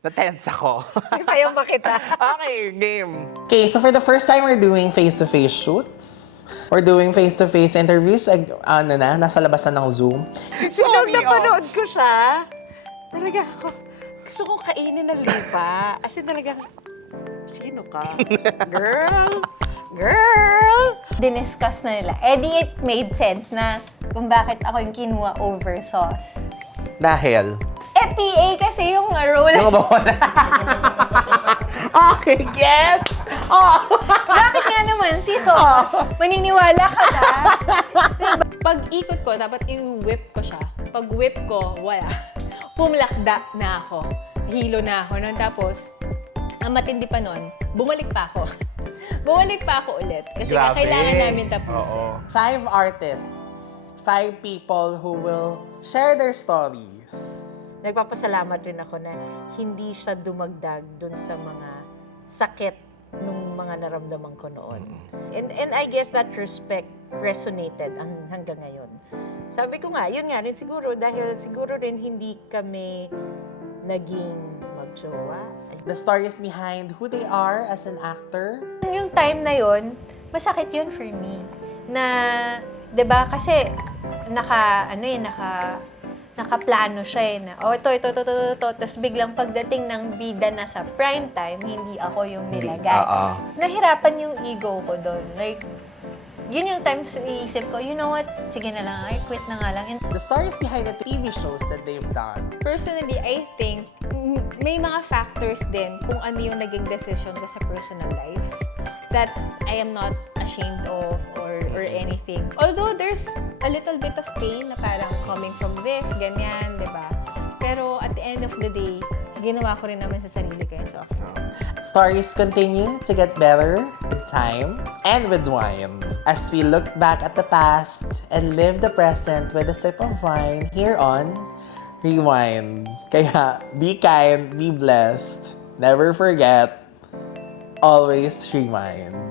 Na-tense ako. May payong ba kita? Okay, game. Okay, so for the first time, we're doing face-to-face shoots. We're doing face-to-face interviews. Nasa labas na ng Zoom. Nung Sorry, napanood ko siya, talaga ako, gusto kong kainin ng lipa. As in talaga, sino ka? Girl! Girl! Diniscuss na nila. Eh di it made sense na kung bakit ako yung kinuha over sauce. Dahil? Eh, PA kasi yung role. Yung ba wala? Okay, yes! Oh. Bakit nga naman si sauce? Maniniwala ka na? Pag ikot ko, dapat i-whip ko siya. Pag whip ko, wala. Pumlakda na ako. Hilo na ako nun. Tapos, ang matindi pa nun, bumalik pa ako. Bumalik pa ako ulit. Kasi Grabe. kailangan namin tapusin. Oo. 5 artists, 5 people who will share their stories. Nagpapasalamat rin ako na hindi siya dumagdag dun sa mga sakit nung mga naramdaman ko noon. And I guess that respect resonated hanggang ngayon. Sabi ko nga, yun nga rin siguro, dahil siguro rin hindi kami naging magjowa. The stories behind who they are as an actor. Yung time na yun, masakit yun for me. Na, 'di ba kasi nakaplano siya eh na, ito. Tapos biglang pagdating ng bida na sa prime time, hindi ako yung nilagay. Nahirapan yung ego ko doon. Like, yun yung time sa iisip ko, you know what, sige na lang, I quit na nga lang. And The stories behind the TV shows that they've done. Personally, I think may mga factors din kung ano yung naging decision ko sa personal life that I am not ashamed of or anything. Although there's a little bit of pain na parang coming from this, ganyan, di ba? Pero at the end of the day, ginawa ko rin naman sa sarili ko. So, Stories continue to get better with time and with wine. As we look back at the past and live the present with a sip of wine here on Rewind. Kaya, be kind, be blessed. Never forget, always rewind.